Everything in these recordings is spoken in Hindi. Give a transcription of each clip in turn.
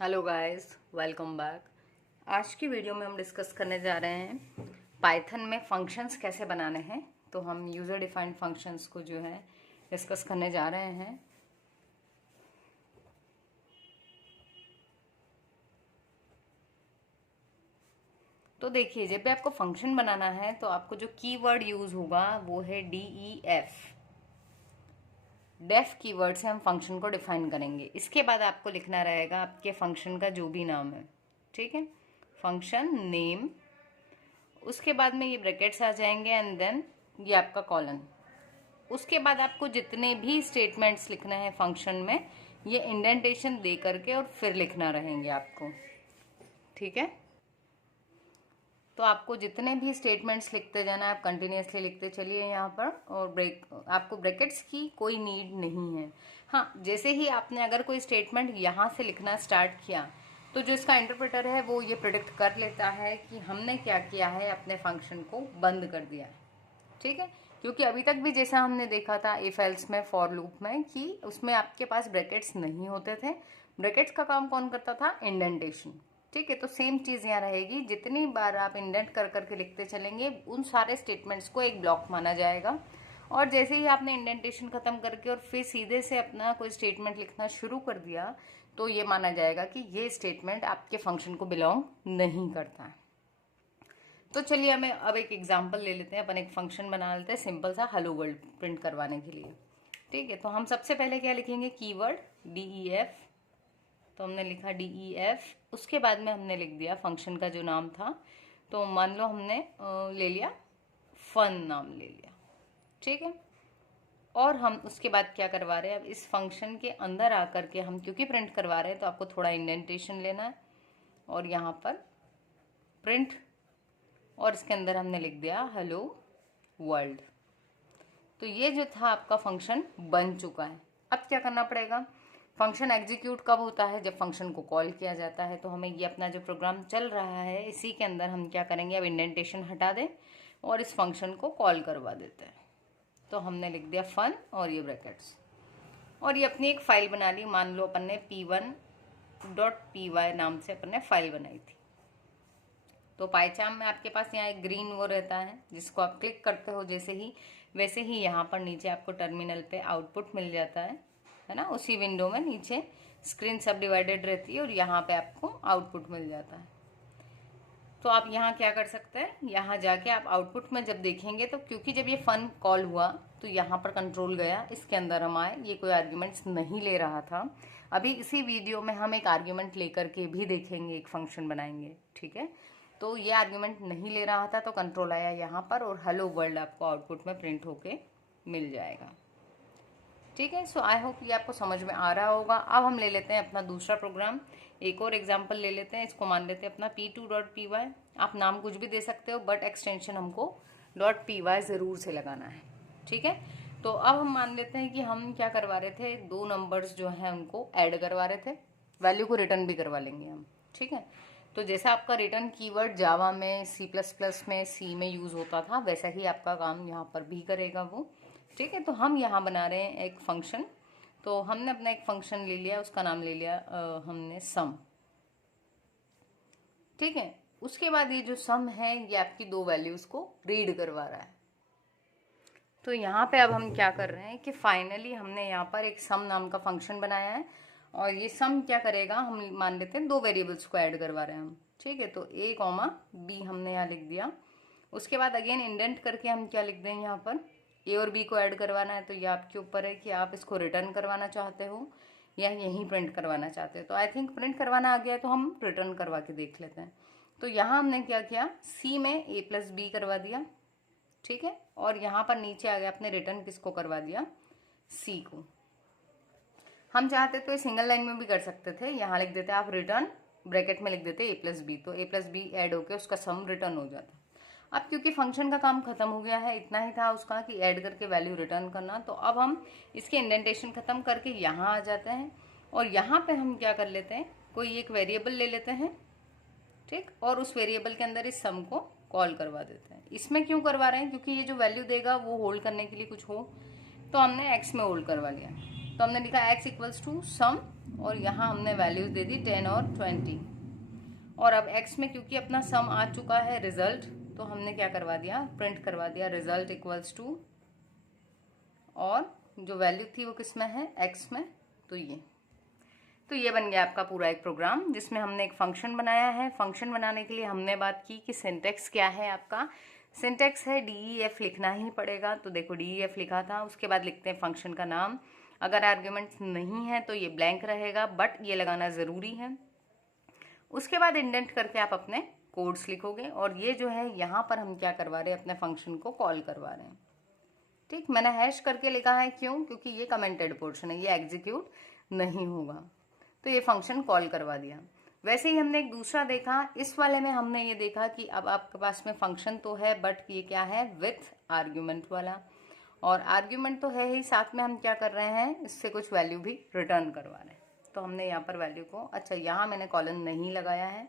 Hello guys, welcome back. आज की वीडियो में हम डिस्कस करने जा रहे हैं पाइथन में फंक्शंस कैसे बनाने हैं। तो हम यूज़र डिफाइंड फंक्शंस को जो है डिस्कस करने जा रहे हैं। तो देखिए, जब भी आपको फंक्शन बनाना है तो आपको जो कीवर्ड यूज़ होगा वो है DEF। डेफ कीवर्ड से हम फंक्शन को डिफाइन करेंगे। इसके बाद आपको लिखना रहेगा आपके फंक्शन का जो भी नाम है, ठीक है, फंक्शन नेम। उसके बाद में ये ब्रैकेट्स आ जाएंगे एंड देन ये आपका कॉलन। उसके बाद आपको जितने भी स्टेटमेंट्स लिखने हैं फंक्शन में, ये इंडेंटेशन दे करके और फिर लिखना रहेंगे आपको, ठीक है। तो आपको जितने भी स्टेटमेंट्स लिखते जाना है, आप कंटिन्यूसली लिखते चलिए यहाँ पर। और आपको ब्रैकेट्स की कोई नीड नहीं है। हाँ, जैसे ही आपने अगर कोई स्टेटमेंट यहाँ से लिखना स्टार्ट किया तो जो इसका इंटरप्रेटर है वो ये प्रिडिक्ट कर लेता है कि हमने क्या किया है, अपने फंक्शन को बंद कर दिया है, ठीक है। क्योंकि अभी तक भी जैसा हमने देखा था इफ एल्स में, फॉर लूप में, कि उसमें आपके पास ब्रैकेट्स नहीं होते थे। ब्रैकेट्स का काम कौन करता था? इंडेंटेशन, ठीक है। तो सेम चीज़ यहाँ रहेगी। जितनी बार आप इंडेंट कर करके लिखते चलेंगे उन सारे स्टेटमेंट्स को एक ब्लॉक माना जाएगा। और जैसे ही आपने इंडेंटेशन खत्म करके और फिर सीधे से अपना कोई स्टेटमेंट लिखना शुरू कर दिया तो ये माना जाएगा कि ये स्टेटमेंट आपके फंक्शन को बिलोंग नहीं करता है। तो चलिए हमें अब एक एग्जांपल ले लेते हैं। अपन एक फंक्शन बना लेते हैं सिंपल सा, हेलो वर्ल्ड प्रिंट करवाने के लिए, ठीक है। तो हम सबसे पहले क्या लिखेंगे? Keyword DEF। तो हमने लिखा DEF। उसके बाद में हमने लिख दिया फंक्शन का जो नाम था। तो मान लो हमने ले लिया फन, नाम ले लिया, ठीक है। और हम उसके बाद क्या करवा रहे हैं? अब इस फंक्शन के अंदर आकर के हम क्योंकि प्रिंट करवा रहे हैं तो आपको थोड़ा इंडेंटेशन लेना है और यहाँ पर प्रिंट, और इसके अंदर हमने लिख दिया हेलो वर्ल्ड। तो ये जो था आपका फंक्शन बन चुका है। अब क्या करना पड़ेगा? फंक्शन एग्जीक्यूट कब होता है? जब फंक्शन को कॉल किया जाता है। तो हमें ये अपना जो प्रोग्राम चल रहा है इसी के अंदर हम क्या करेंगे? अब इंडेंटेशन हटा दें और इस फंक्शन को कॉल करवा देते हैं। तो हमने लिख दिया फन और ये ब्रैकेट्स, और ये अपनी एक फाइल बना ली। मान लो अपन ने p1.py नाम से अपन ने फाइल बनाई थी। तो पाइचाम में आपके पास यहाँ एक ग्रीन वो रहता है जिसको आप क्लिक करते हो जैसे ही, वैसे ही यहाँ पर नीचे आपको टर्मिनल पे आउटपुट मिल जाता है ना। उसी विंडो में नीचे स्क्रीन सब डिवाइडेड रहती है और यहाँ पे आपको आउटपुट मिल जाता है। तो आप यहाँ क्या कर सकते हैं? यहाँ जाके आप आउटपुट में जब देखेंगे तो क्योंकि जब ये फन कॉल हुआ तो यहाँ पर कंट्रोल गया, इसके अंदर हम आए, ये कोई आर्ग्यूमेंट्स नहीं ले रहा था। अभी इसी वीडियो में हम एक आर्ग्यूमेंट लेकर के भी देखेंगे, एक फंक्शन बनाएंगे, ठीक है। तो ये आर्ग्यूमेंट नहीं ले रहा था तो कंट्रोल आया यहाँ पर और हेलो वर्ल्ड आपको आउटपुट में प्रिंट होके मिल जाएगा, ठीक है। सो आई होप ये आपको समझ में आ रहा होगा। अब हम ले लेते हैं अपना दूसरा प्रोग्राम, एक और एग्जांपल ले लेते हैं। इसको मान लेते हैं अपना p2.py। आप नाम कुछ भी दे सकते हो बट एक्सटेंशन हमको .py ज़रूर से लगाना है, ठीक है। तो अब हम मान लेते हैं कि हम क्या करवा रहे थे? दो नंबर्स जो हैं उनको ऐड करवा रहे थे, वैल्यू को रिटर्न भी करवा लेंगे हम, ठीक है। तो जैसा आपका रिटर्न कीवर्ड जावा में, C++ में, सी में यूज़ होता था, वैसा ही आपका काम यहाँ पर भी करेगा वो, ठीक है। तो हम यहाँ बना रहे हैं एक फंक्शन। तो हमने अपना एक फंक्शन ले लिया, उसका नाम ले लिया हमने सम, ठीक है। उसके बाद ये जो सम है ये आपकी दो वैल्यूज को रीड करवा रहा है। तो यहाँ पे अब हम क्या कर रहे हैं कि फाइनली हमने यहाँ पर एक सम नाम का फंक्शन बनाया है और ये सम क्या करेगा? हम मान लेते हैं दो वेरिएबल्स को ऐड करवा रहे हैं हम, ठीक है। तो a, b हमने यहाँ लिख दिया। उसके बाद अगेन इंडेंट करके हम क्या लिख दें? यहाँ पर a और b को ऐड करवाना है। तो ये आपके ऊपर है कि आप इसको रिटर्न करवाना चाहते हो या यहीं प्रिंट करवाना चाहते हो। तो आई थिंक प्रिंट करवाना आ गया है तो हम रिटर्न करवा के देख लेते हैं। तो यहाँ हमने क्या किया? c में a+b करवा दिया, ठीक है। और यहाँ पर नीचे आ गया अपने रिटर्न किसको करवा दिया? c को। हम चाहते तो ये सिंगल लाइन में भी कर सकते थे। यहाँ लिख देते आप रिटर्न, ब्रैकेट में लिख देते a+b, तो a+b ऐड होके उसका सम रिटर्न हो जाता। अब क्योंकि फंक्शन का काम खत्म हो गया है, इतना ही था उसका कि ऐड करके वैल्यू रिटर्न करना, तो अब हम इसके इंडेंटेशन खत्म करके यहाँ आ जाते हैं और यहाँ पे हम क्या कर लेते हैं? कोई एक वेरिएबल ले लेते हैं, ठीक, और उस वेरिएबल के अंदर इस सम को कॉल करवा देते हैं। इसमें क्यों करवा रहे हैं? क्योंकि ये जो वैल्यू देगा वो होल्ड करने के लिए कुछ हो, तो हमने x में होल्ड करवा लिया। तो हमने लिखा x = सम और यहाँ हमने वैल्यूज दे दी 10 और 20। और अब x में क्योंकि अपना सम आ चुका है रिजल्ट, तो हमने क्या करवा दिया, प्रिंट करवा दिया रिजल्ट इक्वल्स टू, और जो वैल्यू थी वो किस में है, x में। तो ये बन गया आपका पूरा एक प्रोग्राम जिसमें हमने एक फंक्शन बनाया है। फंक्शन बनाने के लिए हमने बात की कि सिंटेक्स क्या है आपका। सिंटेक्स है DEF लिखना ही पड़ेगा। तो देखो DEF लिखा था, उसके बाद लिखते हैं फंक्शन का नाम। अगर आर्ग्यूमेंट नहीं है तो ये ब्लैंक रहेगा, बट ये लगाना ज़रूरी है। उसके बाद इंडेंट करके आप अपने कोड्स लिखोगे, और ये जो है यहाँ पर हम क्या करवा रहे हैं, अपने फंक्शन को कॉल करवा रहे हैं। ठीक, मैंने हैश करके लिखा है, क्यों, क्योंकि ये कमेंटेड पोर्शन है, ये एग्जीक्यूट नहीं होगा। तो ये फंक्शन कॉल करवा दिया। वैसे ही हमने एक दूसरा देखा, इस वाले में हमने ये देखा कि अब आपके पास में फंक्शन तो है, बट ये क्या है, विथ आर्ग्यूमेंट वाला। और आर्ग्यूमेंट तो है ही, साथ में हम क्या कर रहे हैं, इससे कुछ वैल्यू भी रिटर्न करवा रहे हैं। तो हमने यहाँ पर वैल्यू को, अच्छा यहाँ मैंने कॉलन नहीं लगाया है,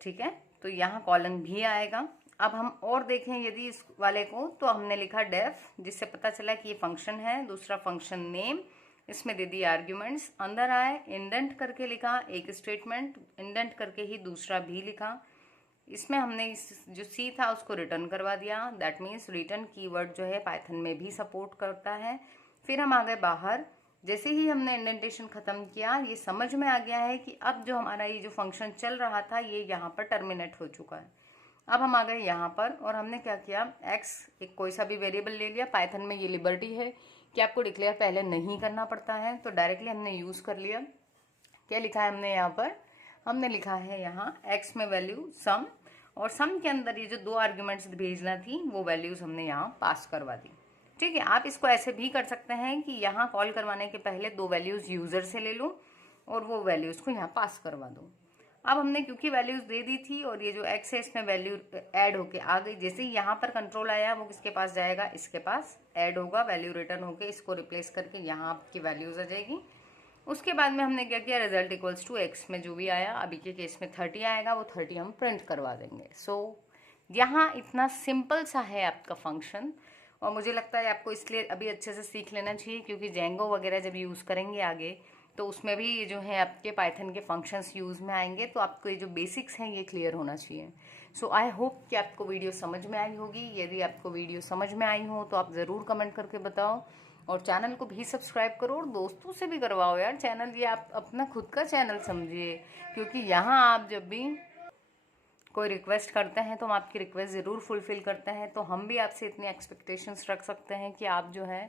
ठीक है, तो यहाँ कॉलन भी आएगा। अब हम और देखें यदि इस वाले को, तो हमने लिखा डेफ, जिससे पता चला कि ये फंक्शन है। दूसरा फंक्शन नेम, इसमें दे दी आर्ग्यूमेंट्स, अंदर आए, इंडेंट करके लिखा एक स्टेटमेंट, इंडेंट करके ही दूसरा भी लिखा। इसमें हमने जो सी था उसको रिटर्न करवा दिया। दैट मीन्स रिटर्न कीवर्ड जो है पाइथन में भी सपोर्ट करता है। फिर हम आ गए बाहर। जैसे ही हमने इंडेंटेशन खत्म किया, ये समझ में आ गया है कि अब जो हमारा ये जो फंक्शन चल रहा था ये यहाँ पर टर्मिनेट हो चुका है। अब हम आ गए यहाँ पर, और हमने क्या किया, एक्स एक कोई सा भी वेरिएबल ले लिया। पाइथन में ये लिबर्टी है कि आपको डिक्लेयर पहले नहीं करना पड़ता है, तो डायरेक्टली हमने यूज़ कर लिया। क्या लिखा है हमने यहाँ पर, हमने लिखा है यहाँ x में वैल्यू सम, और सम के अंदर ये जो दो आर्ग्यूमेंट्स भेजना थी वो वैल्यूज हमने यहाँ पास करवा दी। ठीक है, आप इसको ऐसे भी कर सकते हैं कि यहाँ कॉल करवाने के पहले दो वैल्यूज यूजर से ले लूँ और वो वैल्यूज को यहाँ पास करवा दूँ। अब हमने क्योंकि वैल्यूज दे दी थी और ये जो x है इसमें वैल्यू ऐड होके आ गई, जैसे ही यहाँ पर कंट्रोल आया वो किसके पास जाएगा, इसके पास ऐड होगा, वैल्यू रिटर्न होके इसको रिप्लेस करके यहाँ आपकी वैल्यूज आ जाएगी। उसके बाद में हमने क्या किया, रिजल्ट इक्वल्स टू x में जो भी आया, अभी के केस में 30 आएगा, वो 30 हम प्रिंट करवा देंगे। सो यहाँ इतना सिंपल सा है आपका फंक्शन, और मुझे लगता है आपको इसलिए अभी अच्छे से सीख लेना चाहिए, क्योंकि जेंगो वगैरह जब यूज़ करेंगे आगे तो उसमें भी ये जो है आपके पाइथन के फंक्शंस यूज़ में आएंगे, तो आपको ये जो बेसिक्स हैं ये क्लियर होना चाहिए। सो आई होप कि आपको वीडियो समझ में आई होगी। यदि आपको वीडियो समझ में आई हो तो आप ज़रूर कमेंट करके बताओ, और चैनल को भी सब्सक्राइब करो और दोस्तों से भी करवाओ यार चैनल, ये आप अपना खुद का चैनल समझिए, क्योंकि यहाँ आप जब भी कोई रिक्वेस्ट करते हैं तो हम आपकी रिक्वेस्ट ज़रूर फुलफ़िल करते हैं। तो हम भी आपसे इतनी एक्सपेक्टेशंस रख सकते हैं कि आप जो है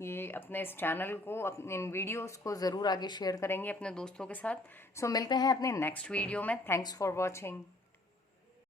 ये अपने इस चैनल को, अपने इन वीडियोस को ज़रूर आगे शेयर करेंगे अपने दोस्तों के साथ। सो मिलते हैं अपने नेक्स्ट वीडियो में। Thanks for watching.